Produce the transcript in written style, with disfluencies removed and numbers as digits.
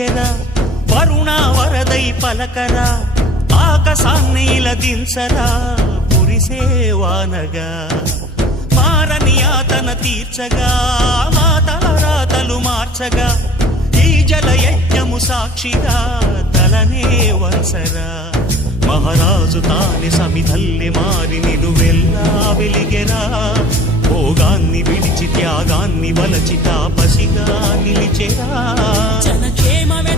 పిలిచెరా వరుణ వరదై పలకరా ఆకాశాన్ని దించరా కురిసేవానగా మారని ఆతన తీర్చగా మాతల రాతలు మార్చగా ఈ జలయజ్ఞము సాక్షిగా తలనే వంచరా మహారాజు తానే సమిధల్లె మారి నిలువెల్లా వెలిగెరా భోగాన్ని విడిచి త్యాగాన్ని వలచి తాపసిగా నిలిచెరా జనక్షేమమే